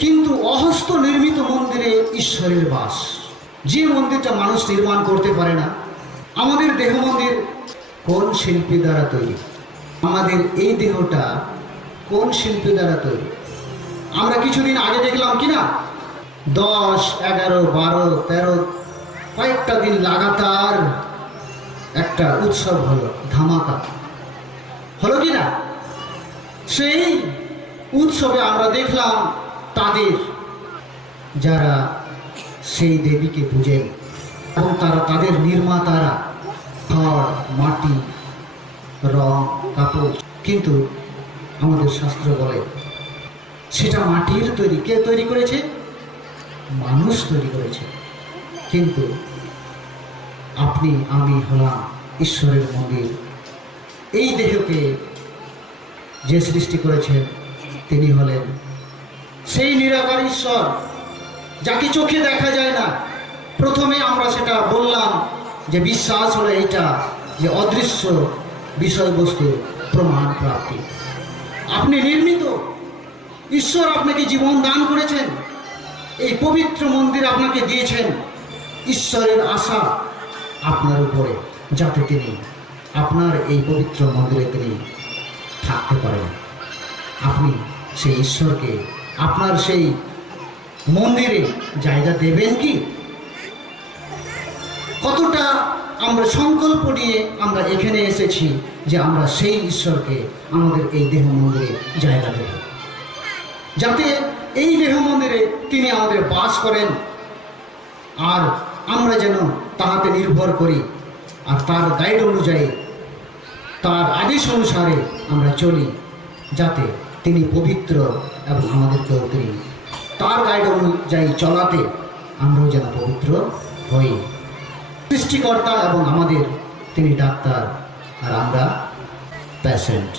কিন্তু অহস্ত নির্মিত মন্দিরে ঈশ্বরের বাস, যে মন্দিরটা মানুষ নির্মাণ করতে পারে না। আমাদের দেহ মন্দির কোন শিল্পী দ্বারা তৈরি? আমাদের এই দেহটা কোন শিল্পী দ্বারা তৈরি? আমরা কিছুদিন আগে দেখলাম কিনা 10, 11, 12, 13 কয়েকটা দিন লাগাতার একটা উৎসব হলো, ধামাকা হলো কিনা? সেই উৎসবে আমরা দেখলাম তাদের যারা সেই দেবীকে পূজেন এবং তারা তাদের নির্মাতারা খড়, মাটি, রং, কাপড়, কিন্তু আমাদের শাস্ত্র বলে সেটা মাটির তৈরি। কে তৈরি করেছে? মানুষ তৈরি করেছে। কিন্তু আপনি আমি হলাম ঈশ্বরের মন্দির। এই দেহকে যে সৃষ্টি করেছেন তিনি হলেন সেই নিরাকার ঈশ্বর, যাকে চোখে দেখা যায় না। প্রথমে আমরা সেটা বললাম যে বিশ্বাস হলো এইটা যে অদৃশ্য বিষয়বস্তু প্রমাণ প্রাপ্তি। আপনি নির্মিত, ঈশ্বর আপনাকে জীবন দান করেছেন, এই পবিত্র মন্দির আপনাকে দিয়েছেন। ঈশ্বরের আশা আপনার উপরে, যাতে তিনি আপনার এই পবিত্র মন্দিরে তিনি থাকতে পারেন। আপনি সেই ঈশ্বরকে আপনার সেই মন্দিরে জায়গা দেবেন কি? কতটা আমরা সংকল্প নিয়ে আমরা এখানে এসেছি যে আমরা সেই ঈশ্বরকে আমাদের এই দেহ মন্দিরে জায়গা দেব, যাতে এই দেহ মন্দিরে তিনি আমাদের বাস করেন, আর আমরা যেন তাহাতে নির্ভর করি আর তার গাইড অনুযায়ী, তার আদেশ অনুসারে আমরা চলি, যাতে তিনি পবিত্র এবং আমাদেরকেও তিনি তার গাইড অনুযায়ী চলাতে আমরাও যেন পবিত্র হই। সৃষ্টিকর্তা এবং আমাদের তিনি ডাক্তার, আর আমরা পেশেন্ট।